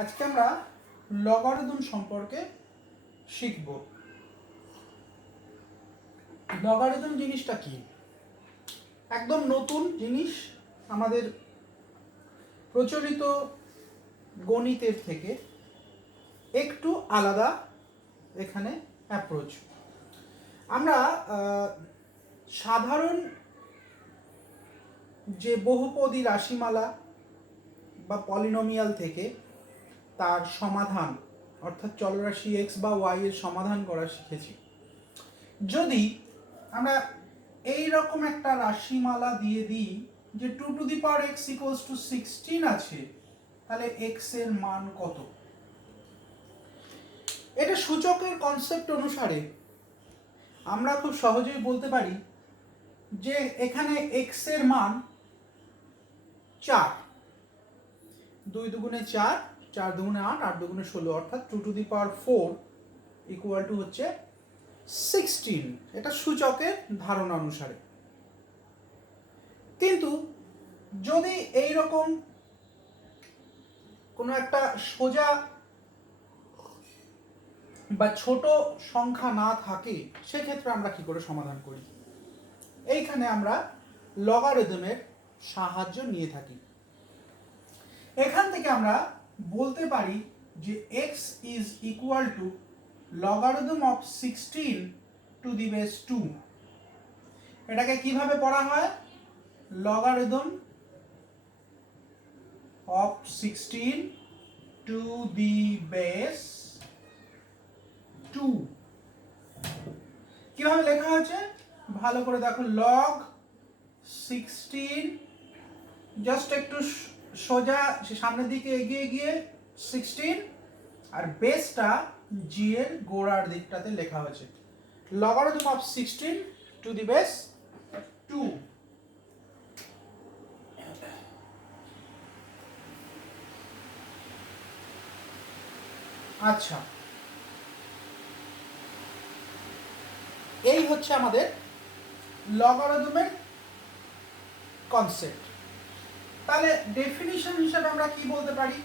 আজকে আমরা লগারিদম সম্পর্কে শিখব। লগারিদম জিনিসটা কি? একদম নতুন জিনিস, আমাদের প্রচলিত গণিতের থেকে একটু আলাদা এখানে অ্যাপ্রোচ। আমরা সাধারণ যে বহুপদী রাশিমালা বা পলিনোমিয়াল থেকে তার সমাধান, অর্থাৎ চলরাশি এক্স বা ওয়াই এর সমাধান করা শিখেছি। যদি আমরা এই রকম একটা রাশিমালা দিয়ে দিই যে 2 to the power x equals two 16 আছে, তাহলে x এর মান কত? এটা সূচকের কনসেপ্ট অনুসারে আমরা খুব সহজেই বলতে পারি যে এখানে x এর মান 4, 2 দুগুণে 4, 4 দুগুণে 8, 8 দুগুণে 16, অর্থাৎ 2 to the power 4 equal to হচ্ছে 16। এটা সূচকের ধারণা অনুসারে। কিন্তু যদি এই রকম কোনো একটা সোজা বা ছোট সংখ্যা না থাকে, সেক্ষেত্রে আমরা কি করে সমাধান করি? এইখানে আমরা লগারিদমের সাহায্য নিয়ে থাকি। এখান থেকে আমরা বলতে পারি যে x is equal to logarithm of 16 two the base 2। এটাকে কিভাবে পড়া হয়? Logarithm of 16 two the base 2 কিভাবে লেখা হয়েছে ভালো করে দেখো। লগ 16, জাস্ট একটু সোজা সামনের দিকে এগিয়ে গিয়ে 16, আর বেসটা জি এর গোড়ার দিকটাতে লেখা হয়েছে। Logarithm of 16 two the base 2। আচ্ছা, এই হচ্ছে আমাদের লগারিদমের কনসেপ্ট। তাহলে ডেফিনিশন হিসাবে আমরা কি বলতে পারি?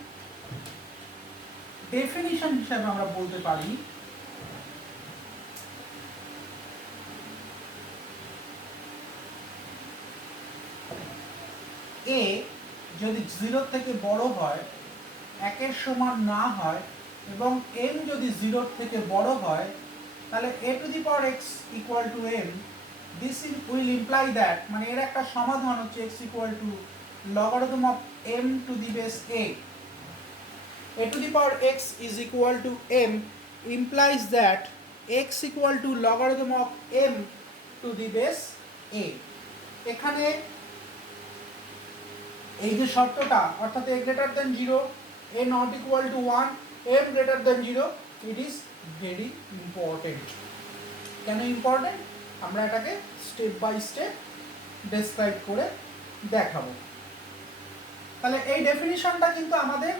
ডেফিনিশন হিসাবে আমরা বলতে পারি এ যদি 0 থেকে বড় হয়, 1 সমান না হয়, এবং m যদি 0 থেকে বড় হয়, তাহলে a two the power x equal to m। This will imply that, মানে এর একটা সমাধান হচ্ছে x equal to logarithm of m two the base a। a to the power x is equal to m implies that x equal to logarithm of m to the base a। এখানে এই যে শর্তটা, অর্থাৎ a greater than 0, a not equal to 1, m greater than 0, it is very important। কেন important? আমরা এটাকে step by step describe করে দেখাবো। তাহলে এই ডেফিনিশনটা কিন্তু আমাদের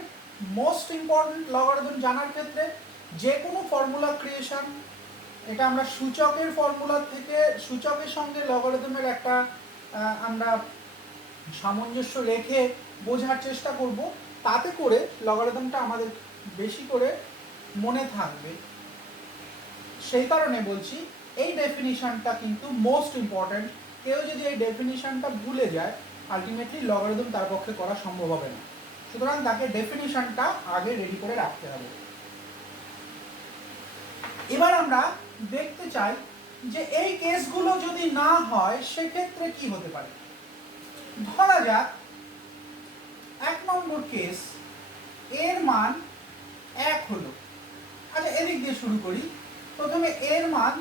মোস্ট ইম্পর্টেন্ট লগারিদম জানার ক্ষেত্রে। যে কোনো ফর্মুলা ক্রিয়েশন, এটা আমরা সূচকের ফর্মুলা থেকে সূচকের সঙ্গে লগারিদমের একটা আমরা সামঞ্জস্য রেখে বোঝার চেষ্টা করব, তাতে করে লগারিদমটা আমাদের বেশি করে মনে থাকবে। সেই কারণে বলছি এই ডেফিনিশনটা কিন্তু মোস্ট ইম্পর্টেন্ট। কেউ যদি এই ডেফিনিশনটা ভুলে যায়, আলটিমেটলি লগারিদম তার পক্ষে করা সম্ভব হবে না। সুতরাং তাকে ডেফিনিশনটা আগে রেডি করে রাখতে হবে। এবার আমরা দেখতে চাই যে এই কেসগুলো যদি না হয়, সেক্ষেত্রে কি হতে পারে। ধরা যাক 1 নম্বর কেস, এর মান 1 হলো। আচ্ছা, এদিক দিয়ে শুরু করি। প্রথমে এর মান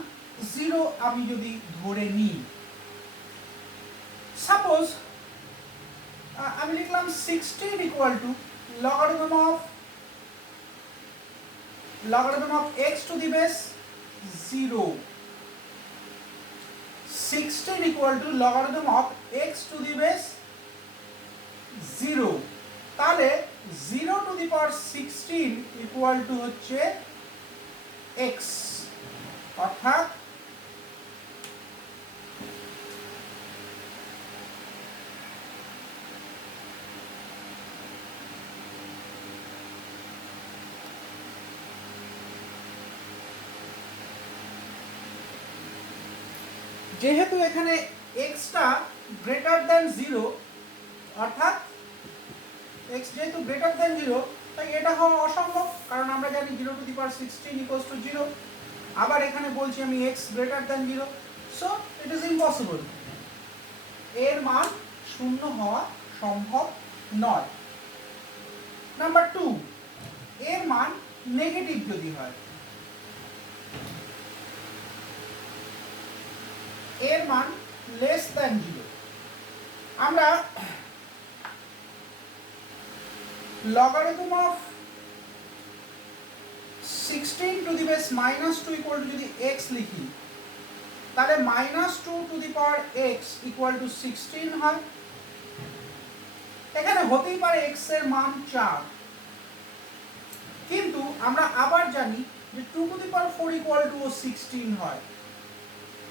0 আমি যদি ধরে নিই, সাপোজ আমি লিখলাম 16 equal to logarithm of x two the base 0। 16 equal to logarithm of x two the base 0। তাহলে 0 two the power 16 equal to হচ্ছে x, অর্থাৎ যেহেতু এখানে এক্সটা গ্রেটার দ্যান 0, অর্থাৎ এক্স যেহেতু গ্রেটার দ্যান 0, তাই এটা হওয়া অসম্ভব, কারণ আমরা জানি 0 two the power 16 equals to 0। আবার এখানে বলছি আমি x greater than 0, so it is impossible. এর মান 0 হওয়া সম্ভব নয়। নাম্বার 2, এর মান নেগেটিভ যদি হয়, এর মান লেস দ্যান 0, আমরা logarithm of 16 two the base -2 equal to যদি x লিখি, তাহলে -2 to the power x equal to 16 হয়। এখানে হতেই পারে x এর মান 4, কিন্তু আমরা আবার জানি যে 2 to the power 4 equal to 16 হয়।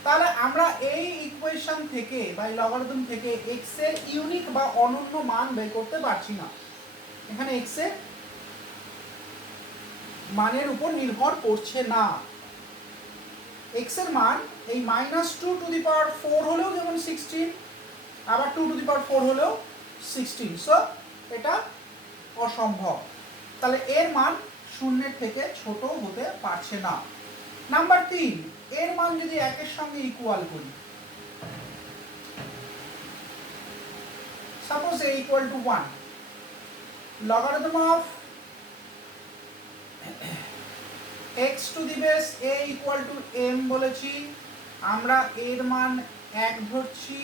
তাহলে আমরা এই ইকুয়েশন থেকে বা লগারিদম থেকে x এর ইউনিক বা অনন্য মান বের করতে পারছি না। এখানে x এর মানের উপর নির্ভর করছে না। x এর মান এই -2 টু দি পাওয়ার 4 হলেও যেমন 16, আবার 2 টু দি পাওয়ার 4 হলেও 16, সো এটা অসম্ভব। তাহলে এর মান 0 এর থেকে ছোট হতে পারছে না। নাম্বার 3, এর মান যদি 1 এর সঙ্গে ইকুয়াল করি, suppose a equal to 1, logarithm of x two the base a equal to m বলেছি, আমরা এর মান 1 ধরছি,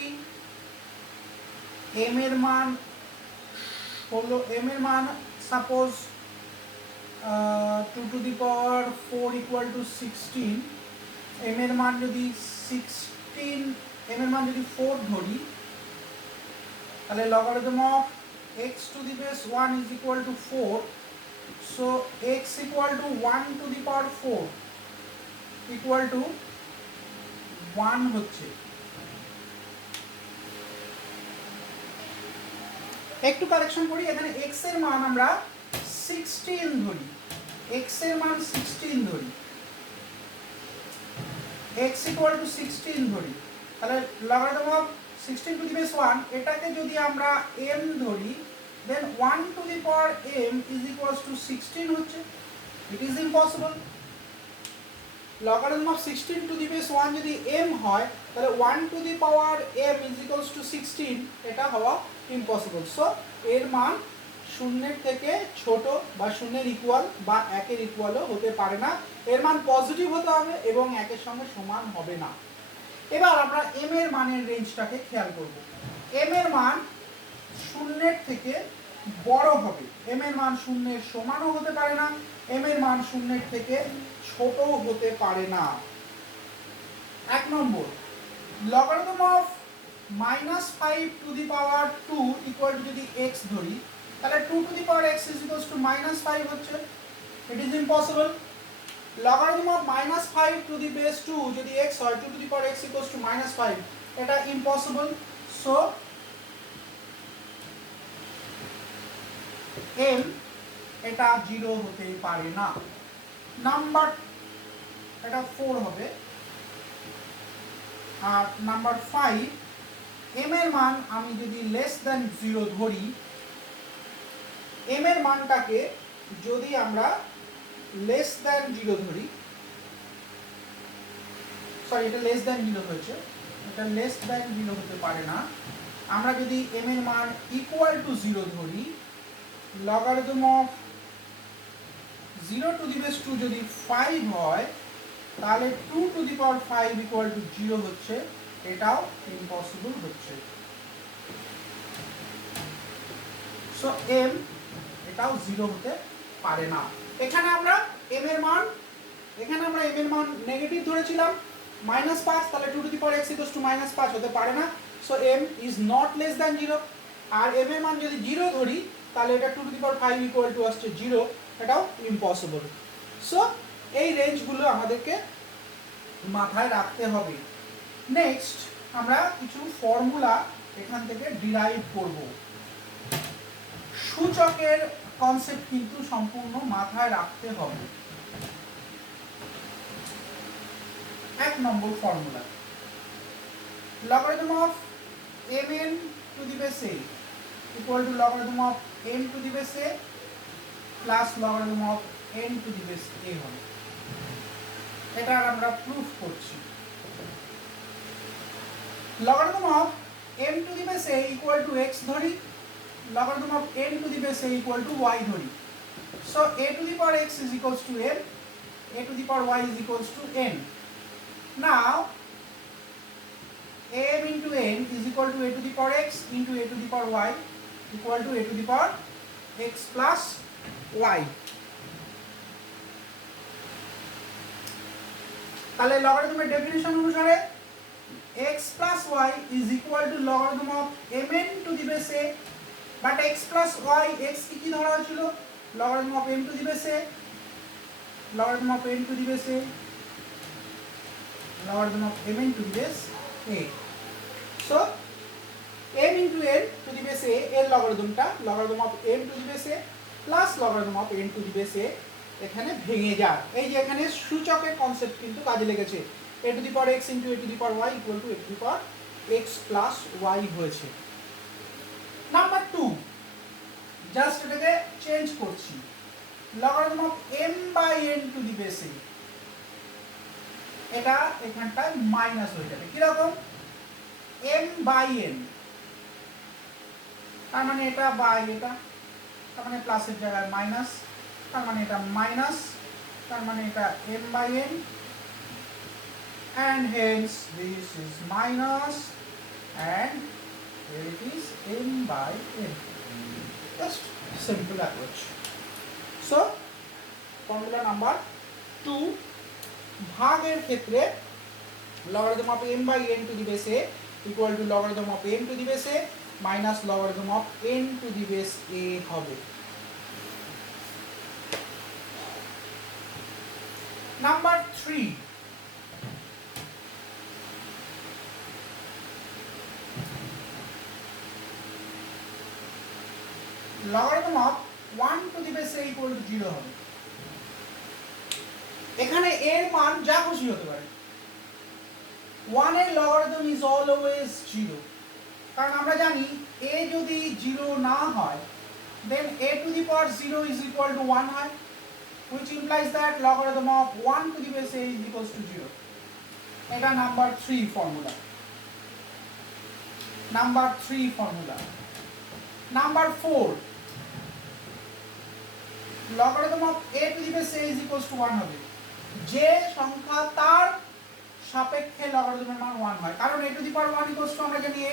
m এর মান হলো m এর মান suppose 2 to the power 4 equal to 16, m এর মান যদি 16, m এর মান যদি 4 ধরি, তাহলে logarithm of x two the base 1 is equal to 4, so x equal to 1 to the power 4 equal to 1 হচ্ছে। একটু কারেকশন করি, এখানে x এর মান আমরা 16 ধরি, x এর মান 16 ধরি, x equal to 16 ধরি, তাহলে logarithm of 16 to the base 1, এটাকে যদি আমরা m ধরি, then 1 to the power m is equals to 16 হচ্ছে। It is impossible. Logarithm of 16 to the base 1 যদি m হয়, তাহলে 1 to the power m is equals to 16, এটা হওয়া impossible. So এর মান 0 এর থেকে ছোট বা 0 এর ইকুয়াল বা 1 এর ইকুয়ালও হতে পারে না। এর মান পজিটিভ হতে হবে এবং 1 এর সঙ্গে সমান হবে না। এবার আমরা m এর মানের রেঞ্জটাকে খেয়াল করব। m এর মান 0 এর থেকে বড় হবে, m এর মান 0 এর সমানও হতে পারে না, m এর মান 0 এর থেকে ছোট হতে পারে না। 1 নম্বর, logarithm of -5 to the power 2 equal to যদি x ধরি, তাহলে 2 to the power x is equals to -5 হচ্ছে। It is impossible. Logarithm of -5 to the base 2 যদি x হয়, 2 to the power x equals to -5, এটা ইম্পসিবল। সো m এটা 0 হতে পারে না। নাম্বার এটা 4 হবে। আর নাম্বার 5, m এর মান আমি যদি লেস দ্যান 0 ধরি, m এর মানটাকে যদি আমরা লেস দ্যান 0 ধরি, সরি এটা লেস দ্যান 0 হয়েছে, এটা লেস দ্যান 0 হতে পারে না। আমরা যদি m এর মান ইকুয়াল টু 0 ধরি, logarithm of 0 two the base 2 যদি 5 হয়, তাহলে 2 to the power 5 equal two 0 হচ্ছে, এটাও ইম্পসিবল হচ্ছে। সো m এটাও 0 হতে পারে না। এখানে আমরা m এর মান নেগেটিভ ধরেছিলাম -5, তাহলে 2 to the power x equals to -5 হতে পারে না। So m is not less than 0। আর m এর মান যদি 0 ধরি, তাহলে এটা 2 to the power 5 equal to আসছে 0, এটাও ইম্পসিবল। সো এই রেঞ্জগুলো আমাদেরকে মাথায় রাখতে হবে। নেক্সট আমরা কিছু ফর্মুলা এখান থেকে ডিরাইভ করব। সূচকের কনসেপ্ট কিন্তু সম্পূর্ণ মাথায় রাখতে হবে। 1 নম্বর formula, logarithm of mn to the base a equal to logarithm of n to the base a plus logarithm of n to the base a হবে। এটা আমরা প্রুফ করছি। logarithm of m to the base a equal to x ধরি, logarithm of n to the base a equal to y ধরি। so a to the power x is equals to m, a to the power y is equals to n। now m into n is equal to a to the power x into a to the power y equal to a to the power x plus y। তাহলে লগারিদমের definition অনুসারে x plus y is equal to logarithm of mn to the base a, but x plus y x কি ধরা হয়েছিল logarithm of m to the base a, logarithm of n to the base a, logarithm of mn to the base a। so m into n to the base a এর লগারিদমটা logarithm of m to the base a plus logarithm of n to the base a এখানে ভেঙে যায়। এই যে এখানে সূচকের concept কিন্তু কাজে লেগেছে, a to the power x into a to the power y equal to a to the power x plus y হয়েছে। নাম্বার 2 জাস্ট এটাকে চেঞ্জ করছি, logarithm of m by n to the base a, এটা এখানটায় minus হয়ে যাবে। কি রকম m by n, তার মানে এটা বাই এটা, তার মানে প্লাসের জায়গায় মাইনাস, তার মানে এটা মাইনাস, তার মানে এটা m by n and hence this is minus and here it is m by n, just simple approach। so formula number 2 ভাগের ক্ষেত্রে logarithm of m by n to the base a equal to logarithm of m to the base a minus logarithm of n to the base a হবে। Number 3 logarithm of 1 to the base a equal to 0 হবে। এখানে এর মান যা খুশি হতে পারে, 1 এর logarithm is always 0, কারণ আমরা জানি a যদি 0 না হয় then a to the power 0 is equal to 1 হয়, which implies that logarithm of 1 to the base a is equals to 0। এটা number 3 formula, number 3 formula. Number 4 logarithm of a to the base a is equals to 1 হবে, যে সংখ্যা তার সাপেক্ষে লগারিদমের মান 1 হয়, কারণ a to the power 1 equals to আমরা জানি a,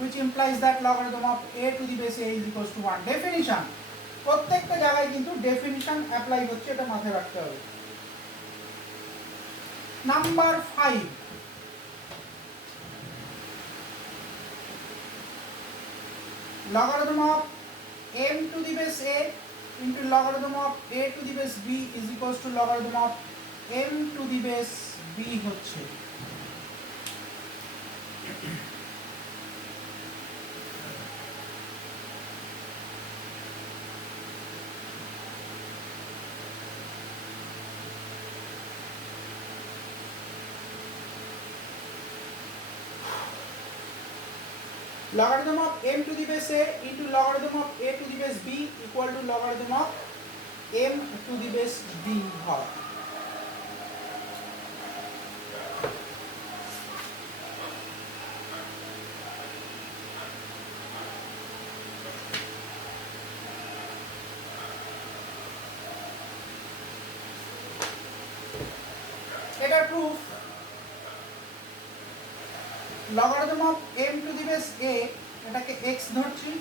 which implies that logarithm of a to the base a is equals to 1। Definition প্রত্যেকটা জায়গায় কিন্তু ডেফিনিশন অ্যাপ্লাই হচ্ছে, এটা মাথায় রাখতে হবে। Number 5 logarithm of m to the base a into logarithm of a to the base b is equals to logarithm of m to the base b হচ্ছে। logarithm of m to the base a into logarithm of a to the base b equal to logarithm of m to the base b হয়। এটার proof, logarithm of m to the base a এটাকে x ধরছি,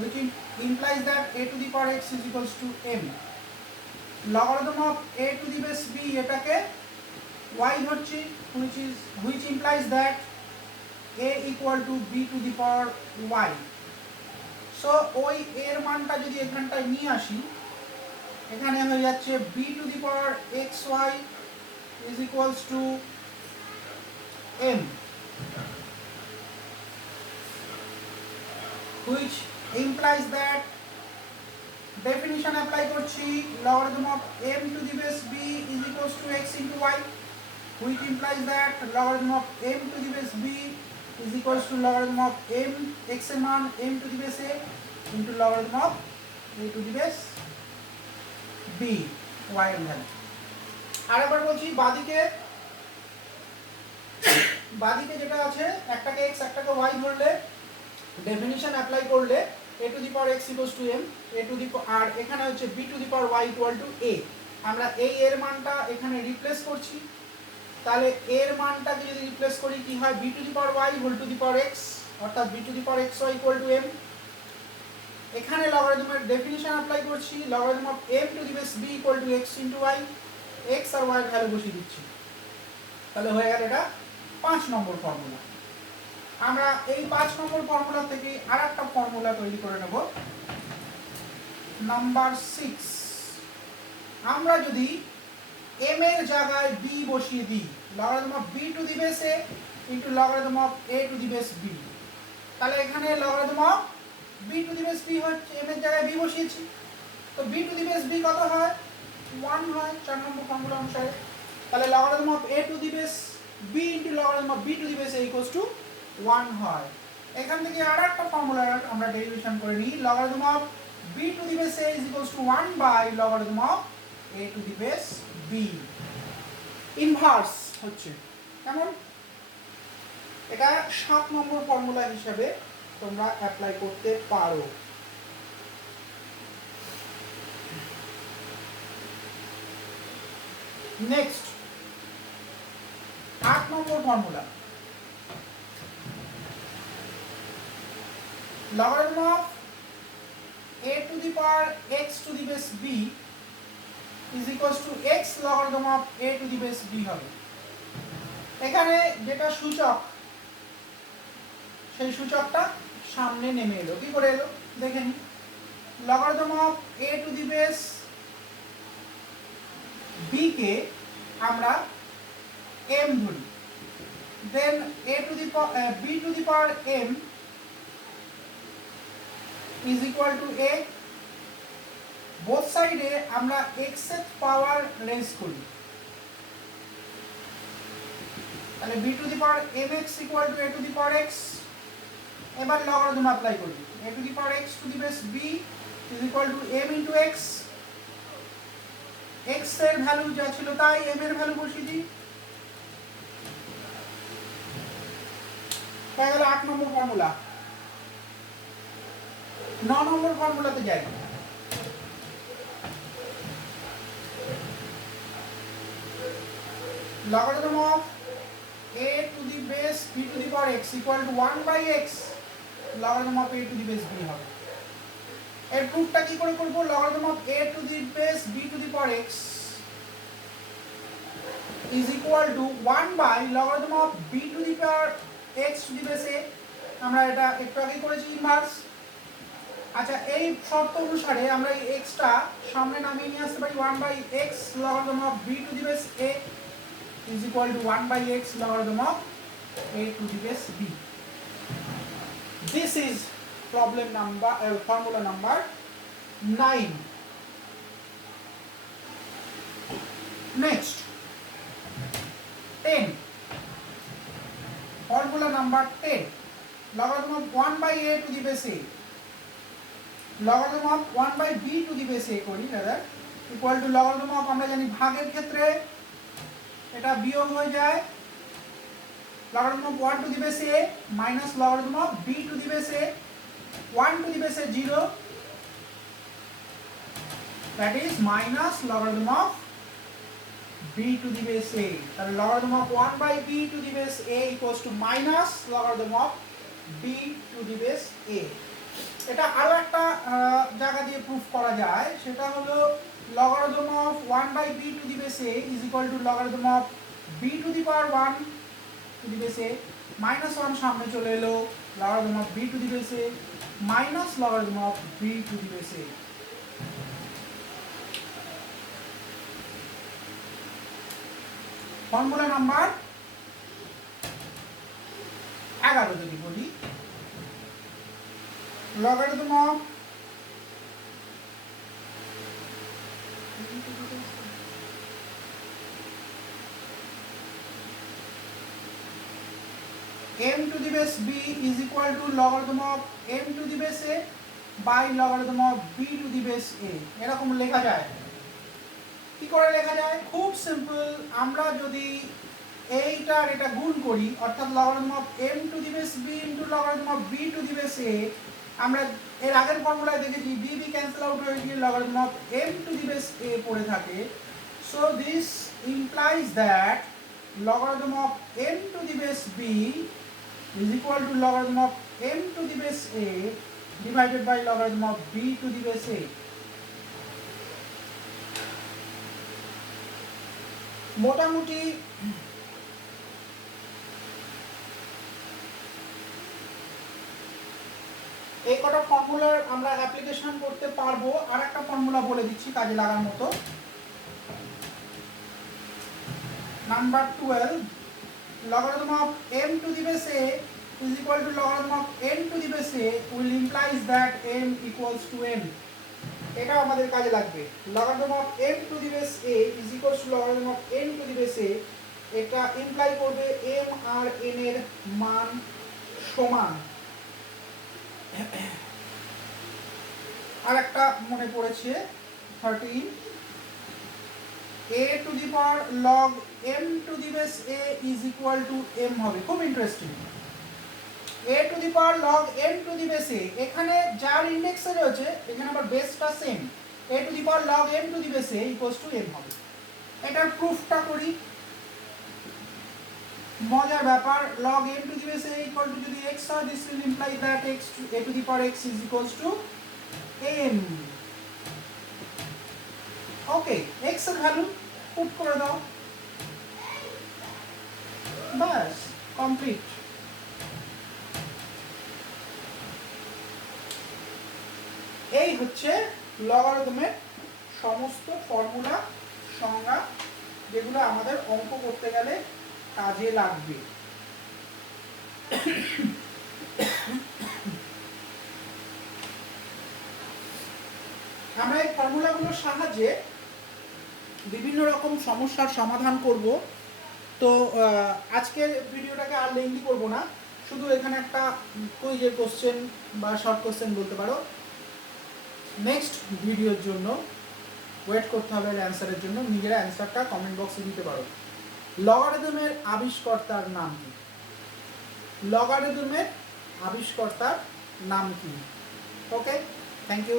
which implies that a to the power x is equals to m। logarithm of a to the base b এটাকে y ধরছি, which implies that a equal to b to the power y। so ওই এর মানটা যদি এখানটায় নিয়ে আসি, এখানে হয়ে যাচ্ছে b to the power xy is equals to m, which implies that definition apply করছি logarithm of m to the base b is equals to x into y, which implies that logarithm of m to the base b is equals to logarithm of m x এর মান m to the base a into logarithm of a to the base b y এর value. আরেকবার বলছি, বাদিকে যেটা আছে একটাকে x একটাকে y ধরলে ডেফিনিশন অ্যাপ্লাই করলে a to the power x equals to m, a to the আর এখানে হচ্ছে b to the power y equal to a। আমরা এই এর মানটা এখানে রিপ্লেস করছি, তাহলে এর মানটাকে যদি রিপ্লেস করি কি হয়, b to the power y whole to the power x অর্থাৎ b to the power xy equal to m। এখানে লগারিদমের ডেফিনিশন অ্যাপ্লাই করছি, logarithm of m to the base b equal to x into y, x R y এর value বসিয়ে দিচ্ছি, তাহলে হয়ে গেল এটা 5 নম্বর ফর্মুলা। আমরা এই 5 নম্বর ফর্মুলা থেকে আরেকটা ফর্মুলা তৈরি করে নেব, নাম্বার 6। আমরা যদি m এর জায়গায় b বসিয়ে দিই, logarithm of b to the base a into logarithm of a to the base b, তাহলে এখানে logarithm of b to the base b হচ্ছে m এর জায়গায় b বসিয়েছি, তো b to the base b কত হয় 1 হয় 4 নম্বর ফর্মুলা অনুসারে। তাহলে logarithm of a to the base b into logarithm of b to the base a equals to 1 হয়। এখান থেকে আরেকটা ফর্মুলা আমরা ডেরিভেশন করে নিই, logarithm of b to the base a is equals to 1 by logarithm of a to the base b। Inverse হচ্ছে কেমন, এটা 7 নম্বর ফর্মুলা হিসেবে তোমরা অ্যাপ্লাই করতে পারো। Next 8 number formula, logarithm of a to the power x to the base b is equals to x logarithm of a to the base b হবে। এখানে যেটা সূচক সেই সূচকটা সামনে নেমে এলো, কি করে এলো দেখে নি, logarithm of a to the base b কে আমরা m ধরি, দেন a to the b to the power m is equal to a, both সাইডে আমরা x এর পাওয়ার রেজ করি, তাহলে b to the power mx equal to a to the power x। এবার logarithm apply করি, a to the power x to the base b is equal to m into x, x এর value যা ছিল তাই m এর value বসিয়ে দিই, হয়ে গেল 8 নম্বর ফর্মুলা। 9 নম্বর ফর্মুলাতে যাই, logarithm of a to the base b to the power x equal to 1 by x logarithm of a to the base b হবে। এর প্রুফটা কি করে করব, logarithm of a to the base b to the power x is equal to 1 by logarithm of b to the power x to the base a, আমরা এটা একটু আগে করেছি ইনভার্স। আচ্ছা, এই শর্ত অনুসারে আমরা এই x টা সামনে নামিয়ে নিয়ে আসতে পারি, 1 by x logarithm of b to the base a is equal to 1 by x logarithm of a to the base b. This is problem number formula number 9. Next 10, formula number 10, logarithm of 1 by a to the base a, logarithm of 1 by b to the base a করি দাদা, equal to logarithm of, আমরা জানি ভাগের ক্ষেত্রে এটা বিয়োগ হয়ে যায়, logarithm of 1 to the base a minus logarithm of b to the base a, 1 to the base a 0, that is minus logarithm of b to the base a, তাহলে logarithm of 1 by b to the base a equals to minus logarithm of b to the base a। এটা আরো একটা জায়গা দিয়ে proof করা যায়, সেটা হলো logarithm of 1 by b to the base a is equal to logarithm of b to the power 1 to the base a minus 1 সামনে চলে এলো, logarithm of b to the base a minus logarithm of b to the base a। Formula number 11 যদি বলি, logarithm of m to the base b is equal to logarithm of m to the base a by logarithm of b to the base a এরকম লেখা যায়। কি করে লেখা যায়? খুব সিম্পল, আমরা যদি এইটার এটা গুণ করি অর্থাৎ logarithm of m two the base b into logarithm of b two the base a, আমরা এর আগের ফর্মুলায় দেখেছি b b ক্যান্সেল আউট হয়ে গিয়ে logarithm of m two the base a পড়ে থাকে। So this implies that logarithm of m two the base b is equal to logarithm of m to the base a divided by logarithm of b to the base a। মোটামুটি এই কটা ফর্মুলার আমরা application করতে পারবো। আর একটা formula বলে দিচ্ছি কাজে লাগার মতো। Number 12, logarithm of m to the base a is equal to logarithm of n to the base a will implies that m equals to n। এটা আমাদের কাজে লাগবে। logarithm of m to the base a is equals to logarithm of n to the base a, এটা imply করবে m আর n এর মান সমান। আর একটা মনে পড়েছে 13, a to the power log m to the base a is equal to m হবে। খুব interesting. a to the power log m to the base a, এখানে যার ইন্ডেক্সে রয়েছে এখানে আবার বেসটা same, a to the power log m to the base a equals to m হবে। এটার প্রুফটা করি। মজার ব্যাপার, log m to the base a equal to যদি x হয়, this will imply that x to a to the power x is equals to m। Okay, x এর value put করে দাও, বাস কমপ্লিট। এই হচ্ছে লগারিদমের সমস্ত ফর্মুলা সংজ্ঞা, যেগুলো আমাদের অঙ্ক করতে গেলে কাজে লাগবে। আমরা এই ফর্মুলাগুলোর সাহায্যে বিভিন্ন রকম সমস্যার সমাধান করব। তো আজকের ভিডিওটাকে আর লেন্দি করব না, শুধু এখানে একটা কুইজের কোশ্চেন বা শর্ট কোশ্চেন বলতে পারো। নেক্সট ভিডিওর জন্য ওয়েট করতে হবে অ্যান্সারের জন্য। নিজেরা অ্যান্সারটা কমেন্ট বক্সে দিতে পারো। লগারিদমের আবিষ্কর্তার নাম কি? লগারিদমের আবিষ্কর্তার নাম কি? ওকে, থ্যাংক ইউ।